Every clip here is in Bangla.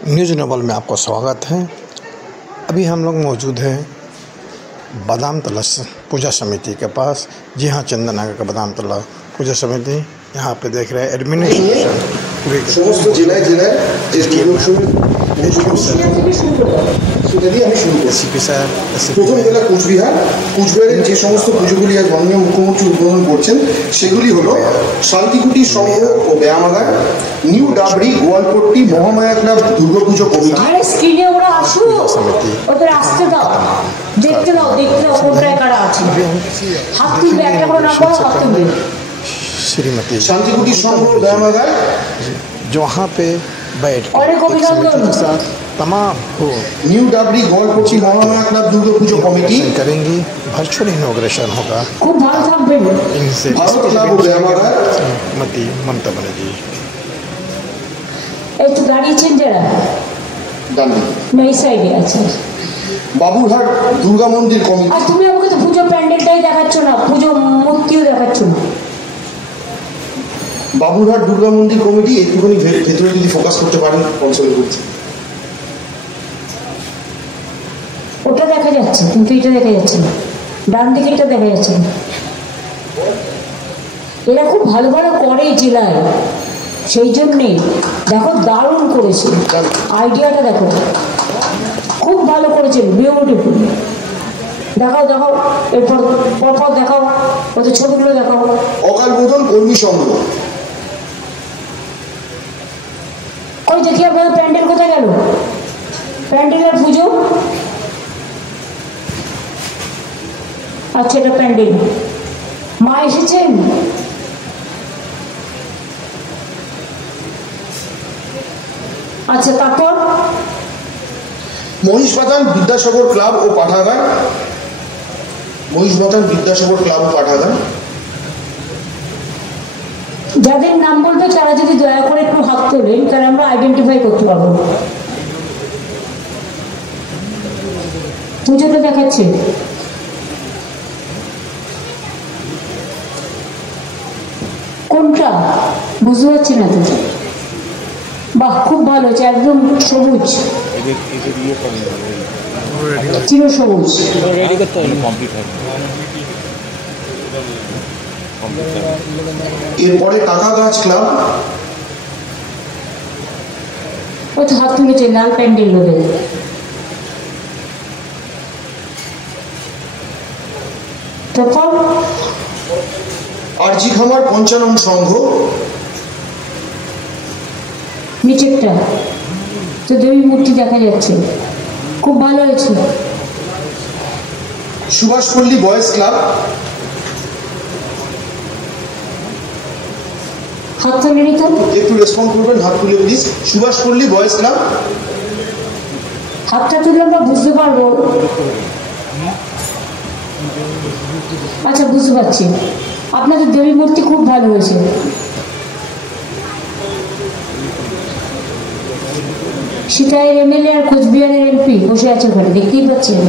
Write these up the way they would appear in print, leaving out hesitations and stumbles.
न्यूज़ नोबल में आपका स्वागत है। अभी हम लोग मौजूद हैं बादाम तला पूजा समिति के पास। जी हाँ, चंदननगर का बादाम तला पूजा समिति। यहाँ पे देख रहे हैं एडमिनिस्ट्रेशन সমস্ত জেলায় জেলায় যে সেটা দিয়ে আমি শুরু করছি। প্রথম জেলা কুচবিহারের যে সমস্ত পুজোগুলি আজ মাননীয় মুখ্যমন্ত্রী উদ্বোধন করছেন সেগুলি হলো শান্তিকুটি সংঘ ও ব্যায়ামাগার, New Dabri, Goalpatti Mahamaya club Durga Puja committee. স্ক্রিনে ওরা আসুক, ওদের আসতে দাও, দেখতে দাও কোনটায় কারা আছে। হাত তুলবে, একটা করে নাম বলো, হাত তুলবে। श्रीमती शांतिकुटी संघ व्यायामागार जो वहाँ पे बैठ और एक अभिनंदन के साथ तमाम हो New Dabri Goalpatti Mahamaya club Durga Puja committee करेंगी। वर्चुअल इनॉग्रेशन होगा। खूब भालो থাকবেন। इनसे भारत क्लब व्यायामागार श्रीमती ममता बनर्जी একটু দাঁড়িয়েছেন যারা ডান্ডি নই সাইডে আছে। বাবুরহাট দুর্গা মন্দির কমিটি। আর তুমি আমাকে তো পুজো প্যান্ডেলটাই দেখাচ্ছ না, পুজো মূর্তিও দেখাচ্ছ না। বাবুরহাট দুর্গা মন্দির কমিটি একটুখানি ভেতরে যদি ফোকাস করতে পারেন কনসোল করতে। ওটা দেখা যাচ্ছে কিন্তু এটা দেখা যাচ্ছে না, ডান দিকেরটা দেখা যাচ্ছে না। এরা খুব ভালো ভালো করে জেলায়, সেই জন্যেই দেখো দারুণ করেছে। আইডিয়াটা দেখো, খুব ভালো করেছেন, বিউটিফুল। দেখাও দেখাও, এরপর পরপর দেখাও, ওদের ছবিগুলো দেখাও। অকাল বোধন কর্মী সংঘ। ওই দেখি আপনাদের প্যান্ডেল কোথায় গেল? প্যান্ডেলের পুজো, আচ্ছা এটা প্যান্ডেল। মা এসেছেন? আচ্ছা তারপর মহিষবাথান বিদ্যাসাগর ক্লাব ও পাঠাগার। মহিষবাথান বিদ্যাসাগর ক্লাব ও পাঠাগার। যাদের নাম বলবে তারা যদি দয়া করে একটু হাত তোলেন, তাহলে আমরা আইডেন্টিফাই করতে পারবো। পুজোটা দেখাচ্ছে। কোনটা বুঝতে পারছি না তো। বাহ, খুব ভালো হচ্ছে, একদম সবুজ, চির সবুজ। এরপরে টাকা গাছ ক্লাব। ও তো হাত তুলেছে, লাল প্যান্ডেল লোকে। তারপর আরজি খামার পঞ্চানন সংঘ। নিচেরটা তো দেবী মূর্তি দেখা যাচ্ছে, খুব ভালো হয়েছে। Subhashpalli boys club. হাত তুলেনি তো, একটু রেসপন্ড করবেন, হাত তুলে প্লিজ। Subhashpalli boys club. হাতটা তুললে আমরা বুঝতে পারবো। আচ্ছা বুঝতে পারছি, আপনাদের দেবী মূর্তি খুব ভালো হয়েছে। সিতাইয়ের এমএলএ আর কোচবিহারের এমপি বসে আছে ওখানে, দেখতেই পাচ্ছেন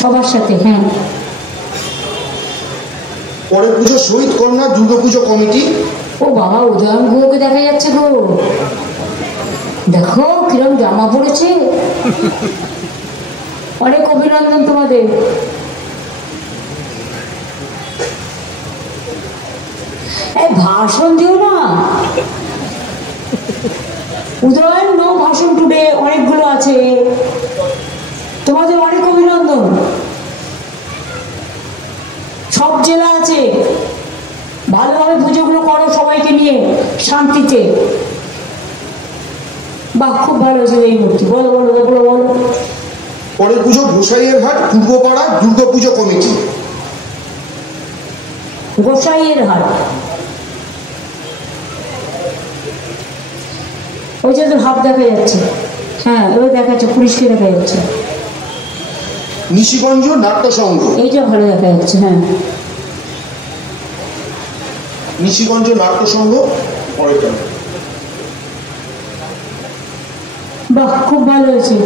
সবার সাথে। হ্যাঁ, পরের পুজো শহীদ কন্যা দুর্গাপুজো কমিটি। ও বাবা, উদয়ন গুহকে দেখা যাচ্ছে গো, দেখো কিরম জামা পড়েছে। অনেক অভিনন্দন তোমাদের। এই ভাষণ দিও না, উদয়ন নো ভাষণ টুডে, অনেকগুলো আছে। তোমাদের অনেক অভিনন্দন। সব জেলা আছে, ভালোভাবে পুজোগুলো করো সবাইকে নিয়ে শান্তিতে। বাহ, খুব ভালো হয়েছে এই মূর্তি। বলো বলো বলো বলো। পরের পুজো গোসাইয়ের হাট পূর্বপাড়া দুর্গাপুজো কমিটি। গোসাইয়ের হাট, ওই যে তোর হাত দেখা যাচ্ছে। হ্যাঁ, ওই দেখা যাচ্ছে, পুলিশকে দেখা যাচ্ছে। নিশিগঞ্জ নাট্য সংঘ। এইটা ভালো দেখা যাচ্ছে। হ্যাঁ, নিশিগঞ্জ নাট্য সংঘ। বাহ, খুব ভালো হয়েছে।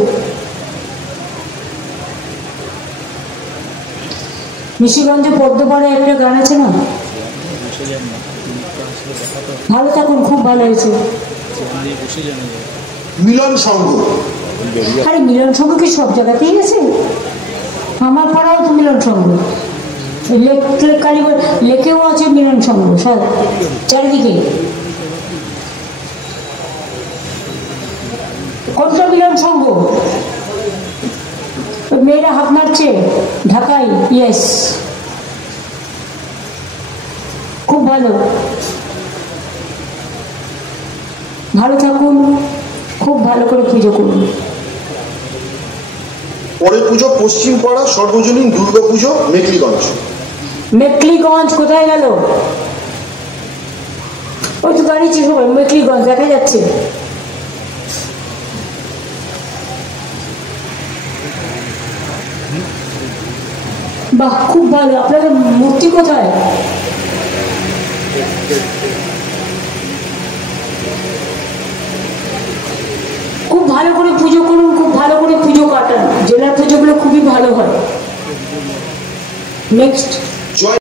নিশিগঞ্জে পদ্মপাড়ায় একটা গান আছে না, ভালো থাকুন, খুব ভালো হয়েছে। মিলন সংঘ। আরে মিলন সংঘ কি সব জায়গাতেই আছে? আমার পাড়াও তো মিলন সংঘ, কালীগঞ্জ লেকেও আছে মিলন সংঘ, সব চারিদিকে। কোনটা মিলন সংঘ? মেয়েরা হাত মারছে ঢাকায়, ইয়েস, খুব ভালো, ভালো থাকুন, খুব ভালো করে পুজো করুন। পরের পুজো পশ্চিম পাড়া সর্বজনীন দুর্গা পুজো, মেকলিগঞ্জ। মেকলিগঞ্জ কোথায় গেল? ওই তো দাঁড়িয়েছে সবাই, মেকলিগঞ্জ দেখা যাচ্ছে। বাহ, খুব ভালো। আপনাদের মূর্তি কোথায়? খুব ভালো করে পুজো করুন, খুব ভালো করে পুজো কাটান, জেলার পুজোগুলো খুবই ভালো হয়। নেক্সট।